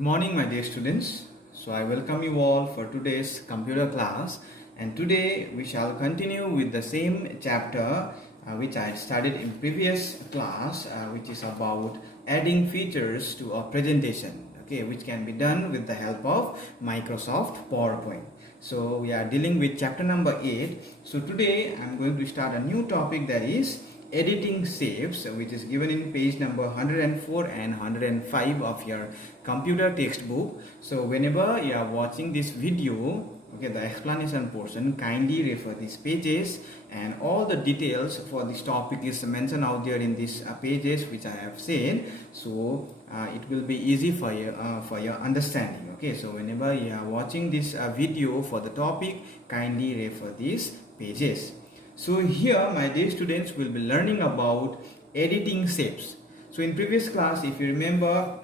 Good morning, my dear students. So I welcome you all for today's computer class, and today we shall continue with the same chapter which I studied in previous class, which is about adding features to a presentation, okay, which can be done with the help of Microsoft PowerPoint. So we are dealing with chapter number 8. So today I am going to start a new topic, that is editing shapes, which is given in page number 104 and 105 of your computer textbook. So whenever you are watching this video, okay, the explanation portion, kindly refer these pages, and all the details for this topic is mentioned out there in these pages which I have said. So it will be easy for your understanding. Okay, so whenever you are watching this video for the topic, kindly refer these pages. So here, my dear students, will be learning about editing shapes. So in previous class, if you remember,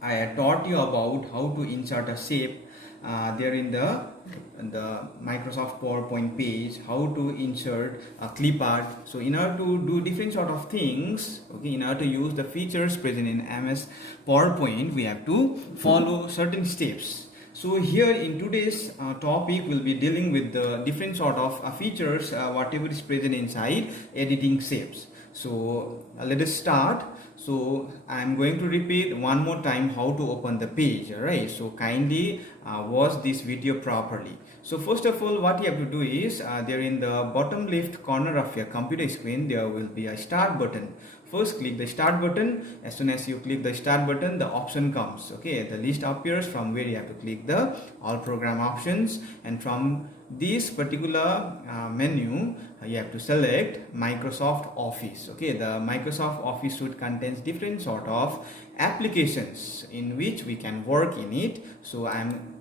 I had taught you about how to insert a shape there in the Microsoft PowerPoint page, how to insert a clip art. So in order to do different sort of things, okay, in order to use the features present in MS PowerPoint, we have to follow certain steps. So here in today's topic, we'll be dealing with the different sort of features, whatever is present inside editing shapes. So let us start. So I'm going to repeat one more time how to open the page, alright? So kindly watch this video properly. So first of all, what you have to do is, there in the bottom left corner of your computer screen, there will be a start button. First click the start button. As soon as you click the start button, the option comes, okay, the list appears from where you have to click the all program options, and from this particular menu you have to select Microsoft Office. Okay, the Microsoft Office suite contains different sort of applications in which we can work in it. So I'm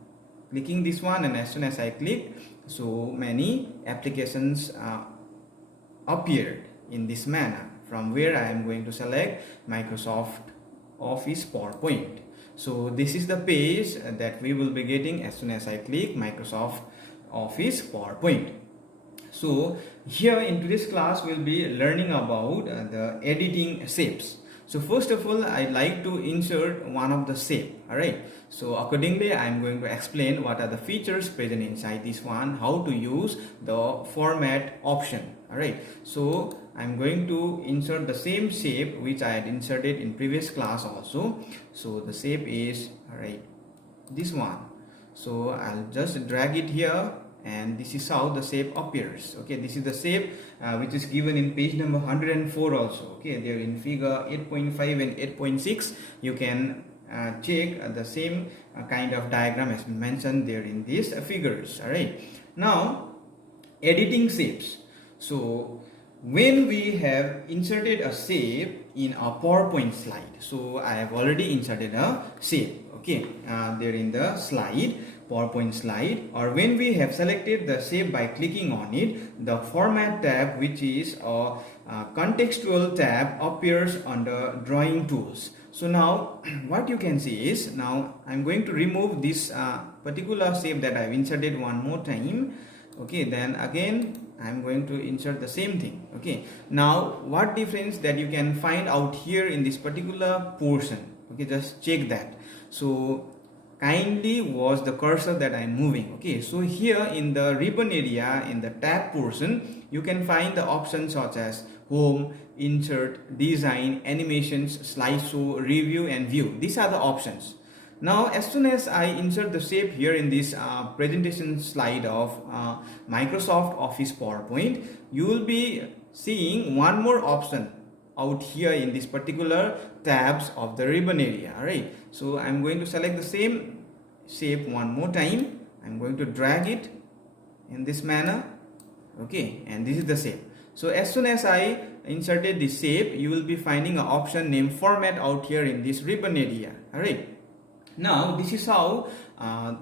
clicking this one, and as soon as I click, so many applications appeared in this manner, from where I am going to select Microsoft Office PowerPoint. So this is the page that we will be getting as soon as I click Microsoft Office PowerPoint. So here in today's class, we'll be learning about the editing shapes. So first of all, I'd like to insert one of the shape, alright. So accordingly, I'm going to explain what are the features present inside this one, how to use the format option, alright. So I'm going to insert the same shape which I had inserted in previous class also. So the shape is, alright, this one. So I'll just drag it here, and this is how the shape appears. Okay, this is the shape which is given in page number 104 also. Okay, there in figure 8.5 and 8.6 you can check the same kind of diagram as mentioned there in these figures. All right, now editing shapes. So when we have inserted a shape in a PowerPoint slide, so I have already inserted a shape, okay, there in the slide, PowerPoint slide, or when we have selected the shape by clicking on it, the format tab, which is a contextual tab, appears under drawing tools. So now what you can see is, now I'm going to remove this particular shape that I've inserted one more time. Okay, then again I'm going to insert the same thing. Okay, now what difference that you can find out here in this particular portion? Okay, just check that. So kindly watch the cursor that I'm moving. Okay, so here in the ribbon area, in the tab portion, you can find the options such as home, insert, design, animations, slideshow, review, and view. These are the options. Now as soon as I insert the shape here in this presentation slide of Microsoft Office PowerPoint, you will be seeing one more option out here in this particular tabs of the ribbon area. Alright, so I'm going to select the same shape one more time. I'm going to drag it in this manner. Okay, and this is the shape. So as soon as I inserted the shape, you will be finding an option named format out here in this ribbon area. Alright, now this is how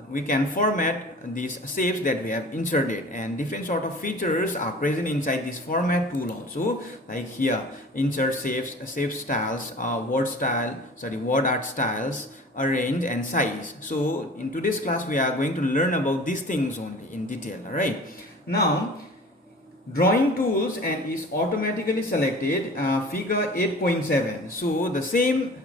we can format these shapes that we have inserted, and different sort of features are present inside this format tool also, like here insert shapes, shape styles, word art styles, arrange, and size. So in today's class we are going to learn about these things only in detail. All right, now drawing tools and is automatically selected, figure 8.7. So the same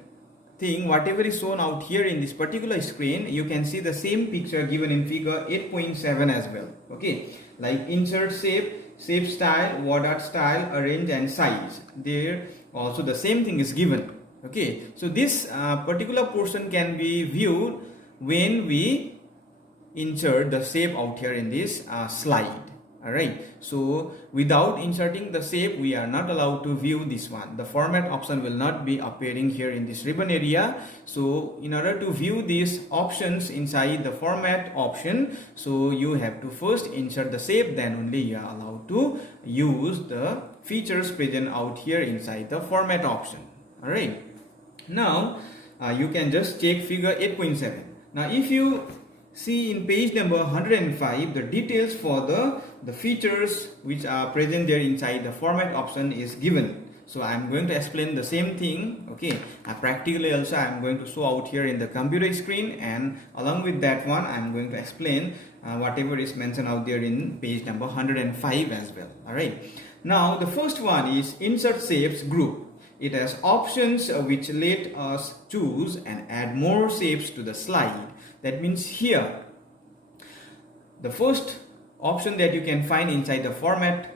thing, whatever is shown out here in this particular screen, you can see the same picture given in figure 8.7 as well. Okay, like insert shape, shape style, word art style, arrange and size. There also the same thing is given. Okay, so this particular portion can be viewed when we insert the shape out here in this slide. Alright, so without inserting the shape, we are not allowed to view this one. The format option will not be appearing here in this ribbon area. So in order to view these options inside the format option, so you have to first insert the shape, then only you are allowed to use the features present out here inside the format option. Alright, now you can just check figure 8.7. Now if you see in page number 105, the details for the features which are present there inside the format option is given. So I am going to explain the same thing. Okay, practically also I am going to show out here in the computer screen, and along with that one I am going to explain whatever is mentioned out there in page number 105 as well. Alright, now the first one is insert shapes group. It has options which let us choose and add more shapes to the slide. That means here the first option that you can find inside the format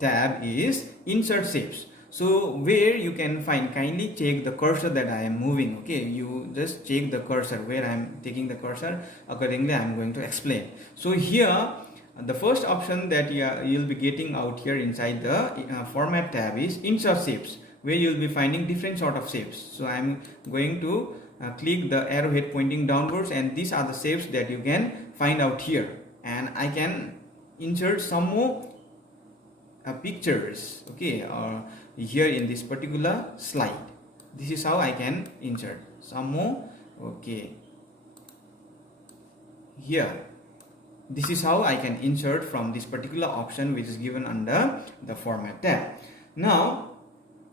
tab is insert shapes. So where you can find, kindly check the cursor that I am moving. Okay, you just check the cursor where I am taking the cursor. Accordingly I am going to explain. So here the first option that you'll be getting out here inside the format tab is insert shapes, where you'll be finding different sort of shapes. So I am going to click the arrowhead pointing downwards, and these are the shapes that you can find out here, and I can insert some more pictures, okay, here in this particular slide. This is how I can insert some more. Okay, here this is how I can insert from this particular option which is given under the format tab. Now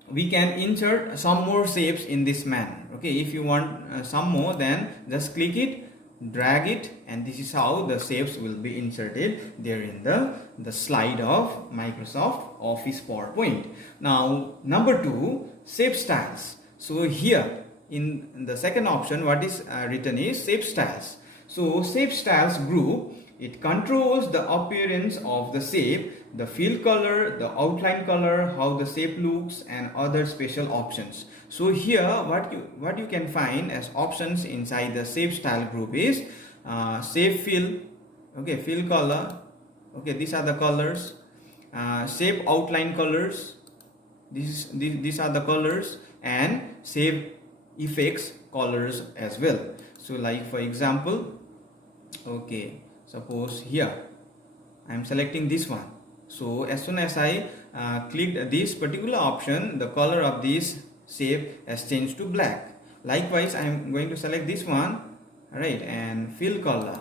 we can insert some more shapes in this manner. Okay, if you want some more, then just click it, drag it, and this is how the shapes will be inserted there in the slide of Microsoft Office PowerPoint. Now number 2, shape styles. So here in the second option, what is written is shape styles. So shape styles group, it controls the appearance of the shape, the fill color, the outline color, how the shape looks, and other special options. So here what you can find as options inside the shape style group is shape fill, okay, fill color, okay, these are the colors, shape outline colors, these are the colors, and shape effects colors as well. So like for example, okay, suppose here I am selecting this one. So as soon as I clicked this particular option, the color of this shape has changed to black. Likewise, I am going to select this one, right, and fill color,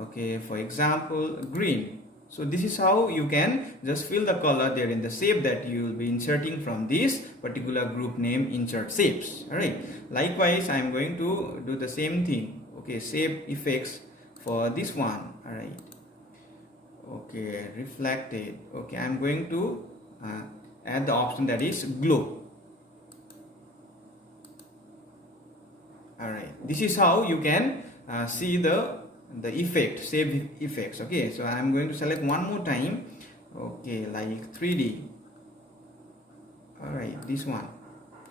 okay, for example green. So this is how you can just fill the color there in the shape that you will be inserting from this particular group name insert shapes. Alright, likewise I am going to do the same thing. Okay, shape effects for this one. Alright, okay, reflected. Okay, I am going to add the option that is glow. Alright, this is how you can see the effect, shape effects. Okay, so I am going to select one more time. Okay, like 3D. Alright, this one.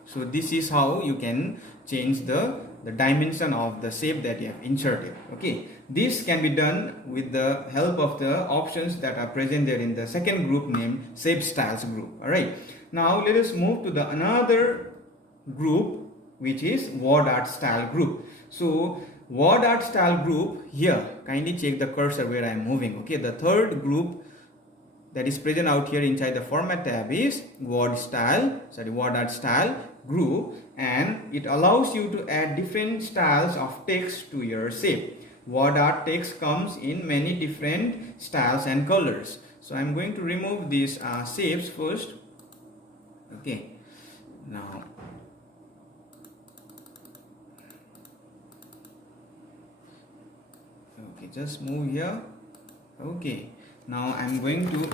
So this is how you can change the dimension of the shape that you have inserted. Okay, this can be done with the help of the options that are present there in the second group named shape styles group. Alright, now let us move to the another group, which is word art style group. So word art style group, here kindly check the cursor where I am moving. Okay, the third group that is present out here inside the format tab is word art style group, and it allows you to add different styles of text to your shape. Word art text comes in many different styles and colors. So I am going to remove these shapes first. Okay, now okay, just move here. Okay, now I am going to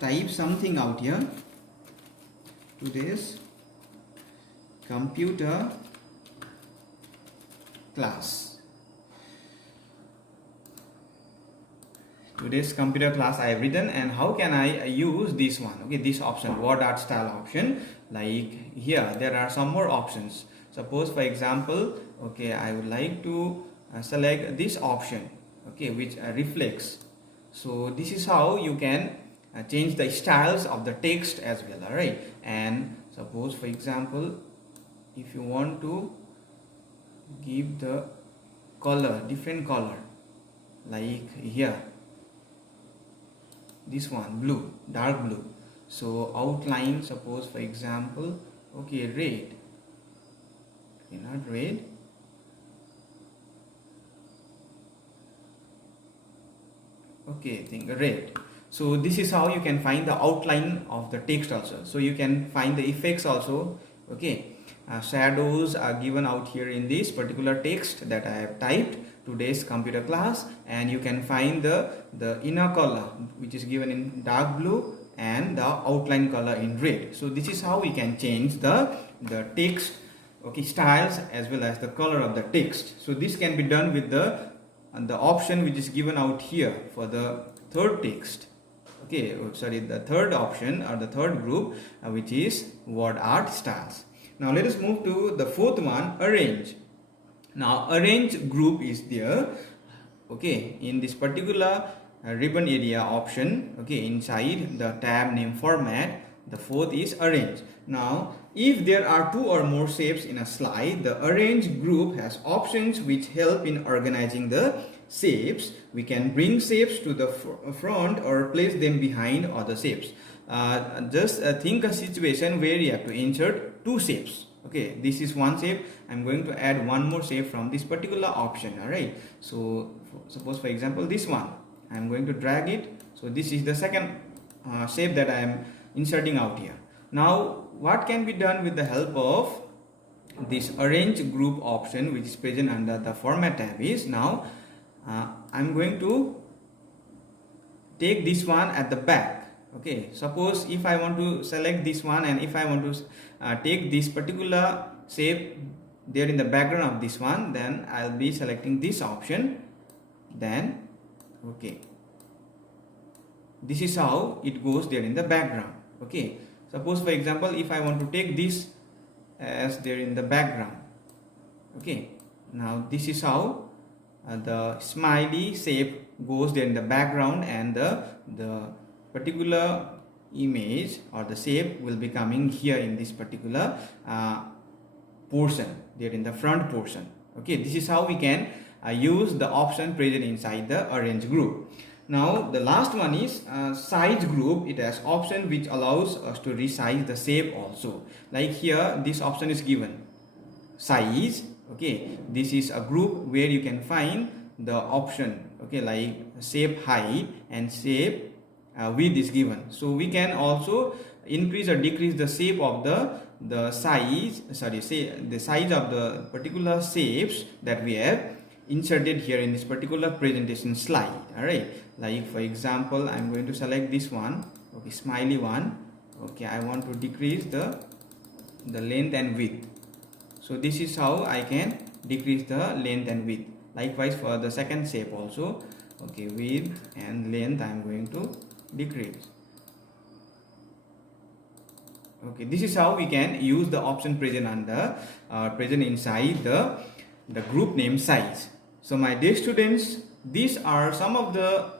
type something out here to this computer class. Today's computer class I have written, and how can I use this one? Okay, this option, word art style option. Like here, there are some more options. Suppose, for example, okay, I would like to select this option, okay, which reflects. So this is how you can change the styles of the text as well. All right, and suppose, for example, if you want to give the color, different color, like here, this one, blue, dark blue. So outline, suppose, for example, okay, red, okay, not red, okay, think red. So this is how you can find the outline of the text also. So you can find the effects also. Okay, shadows are given out here in this particular text that I have typed today's computer class, and you can find the inner color which is given in dark blue and the outline color in red. So this is how we can change the text, okay, styles as well as the color of the text. So this can be done with the option which is given out here for the third text. Okay, sorry, the third option or the third group, which is word art styles. Now let us move to the fourth one, arrange. Now arrange group is there, okay, in this particular ribbon area option, okay, inside the tab name format. The fourth is arrange. Now if there are two or more shapes in a slide, the arrange group has options which help in organizing the shapes. We can bring shapes to the front or place them behind other shapes. Just think a situation where you have to insert two shapes. Okay, this is one shape. I'm going to add one more shape from this particular option. All right, so suppose, for example, this one, I'm going to drag it. So this is the second shape that I am inserting out here. Now what can be done with the help of this arrange group option which is present under the format tab is, now I'm going to take this one at the back. Okay, suppose if I want to select this one, and if I want to take this particular shape there in the background of this one, then I'll be selecting this option. Then okay, this is how it goes there in the background. Okay, suppose, for example, if I want to take this as there in the background, okay, now this is how the smiley shape goes there in the background, and the particular image or the shape will be coming here in this particular portion there in the front portion. Okay, this is how we can use the option present inside the arrange group. Now the last one is size group. It has option which allows us to resize the shape also. Like here, this option is given size. Okay, this is a group where you can find the option, okay, like shape height and shape width is given. So we can also increase or decrease the shape of the size, say the size of the particular shapes that we have inserted here in this particular presentation slide. All right, like for example, I'm going to select this one, okay, smiley one. Okay, I want to decrease the length and width. So this is how I can decrease the length and width. Likewise for the second shape also, okay, width and length I'm going to decrease. Okay, this is how we can use the option present under present inside the group name size. So my dear students, these are some of the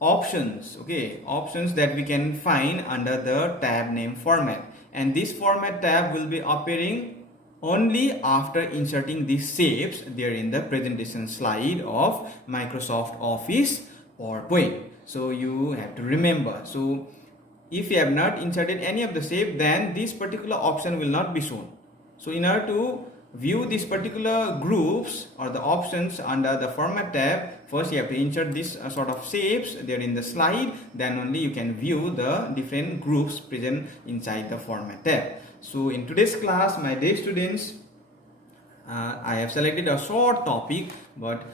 options, okay, options that we can find under the tab name format, and this format tab will be appearing only after inserting these shapes there in the presentation slide of Microsoft Office PowerPoint. So you have to remember. So if you have not inserted any of the shape, then this particular option will not be shown. So in order to view these particular groups or the options under the format tab, first you have to insert this sort of shapes there in the slide, then only you can view the different groups present inside the format tab. So in today's class, my dear students, I have selected a short topic, but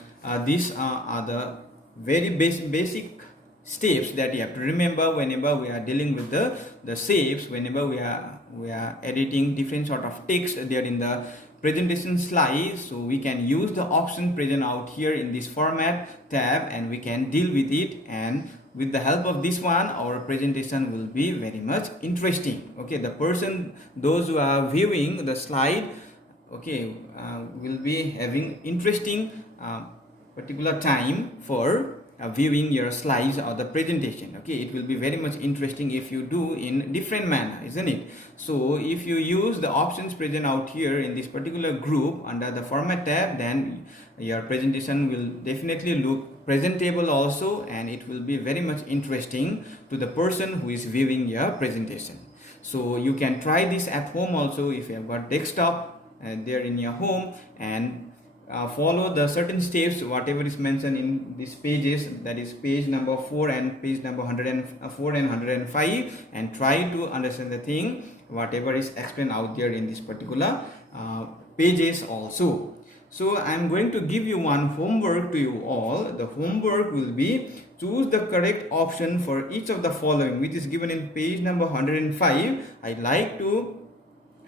these are the very basic steps that you have to remember whenever we are dealing with the shapes, whenever we are editing different sort of text there in the presentation slides, so we can use the option present out here in this format tab, and we can deal with it, and with the help of this one our presentation will be very much interesting. Okay, those who are viewing the slide, okay, will be having interesting particular time for viewing your slides or the presentation. Okay, it will be very much interesting if you do in different manner, isn't it? So if you use the options present out here in this particular group under the format tab, then your presentation will definitely look presentable also, and it will be very much interesting to the person who is viewing your presentation. So you can try this at home also if you have got desktop there in your home, and follow the certain steps whatever is mentioned in these pages, that is page number 4 and page number 104 and 105, and try to understand the thing whatever is explained out there in this particular pages also. So I am going to give you one homework to you all. The homework will be choose the correct option for each of the following, which is given in page number 105. I'd like to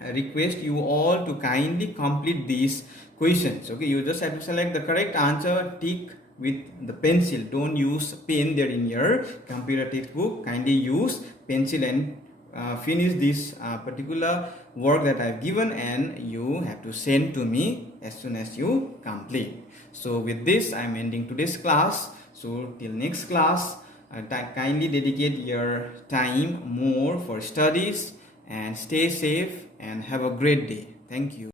request you all to kindly complete these questions. Okay, you just have to select the correct answer, tick with the pencil. Don't use pen there in your computer textbook. Kindly use pencil and finish this particular work that I've given, and you have to send to me as soon as you complete. So with this I'm ending today's class. So till next class, kindly dedicate your time more for studies, and stay safe and have a great day. Thank you.